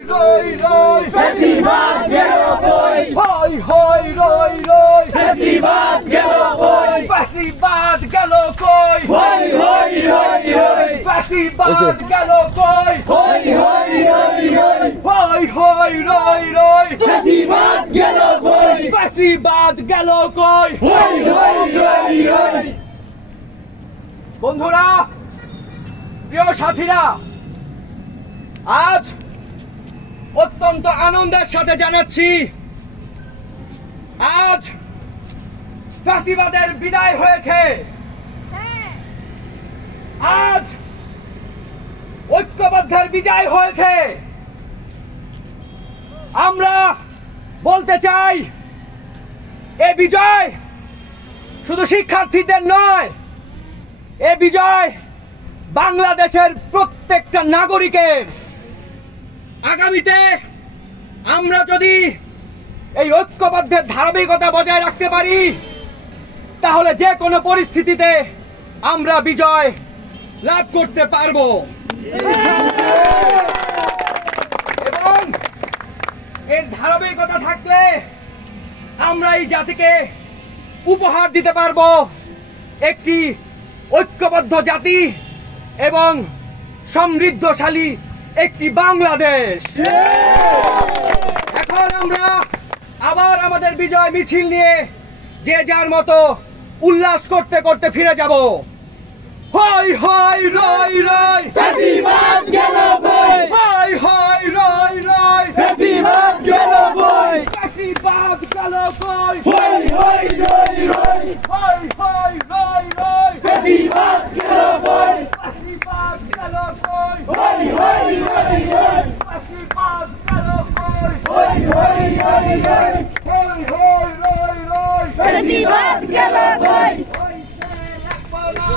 রই রই ফ্যাসিবাদ গেল কই, হই হই রই রই ফ্যাসিবাদ গেল কই, ফ্যাসিবাদ গেল কই, হই হই হই হই, ফ্যাসিবাদ গেল কই, হই হই হই হই, হই হই রই রই ফ্যাসিবাদ গেল কই, ফ্যাসিবাদ গেল কই। হই হই হই হই। বন্ধুরা, প্রিয় সাথীরা, আজ অত্যন্ত আনন্দের সাথে জানাচ্ছি আজ ফ্যাসিবাদের বিদায় হয়েছে। আজ ঐক্যবদ্ধের বিজয় হয়েছে। আমরা বলতে চাই, এ বিজয় শুধু শিক্ষার্থীদের নয়, এ বিজয় বাংলাদেশের প্রত্যেকটা নাগরিকের। আগামীতে আমরা যদি এই ঐক্যবদ্ধের ধারাবাহিকতা বজায় রাখতে পারি, তাহলে যে কোনো পরিস্থিতিতে আমরা বিজয় লাভ করতে পারব এবং এর ধারাবাহিকতা থাকলে আমরা এই জাতিকে উপহার দিতে পারব একটি ঐক্যবদ্ধ জাতি এবং সমৃদ্ধশালী একটি বাংলাদেশ। এখন আমরা আবার আমাদের বিজয় মিছিল নিয়ে যে যার মতো উল্লাস করতে করতে ফিরে যাব। হই হই রই রই ফ্যাসিবাদ গেল কই, হই হই রই রই ফ্যাসিবাদ গেল কই, ফ্যাসিবাদ গেল কই, হই হই হই হই, হই হই রই রই ফ্যাসিবাদ গেল কই, ফ্যাসিবাদ গেল কই, হই হই হই হই, ফ্যাসিবাদ গেল কই, হই হই হই হই, হই হই রই রই ফ্যাসিবাদ গেল কই। হইছে একবালা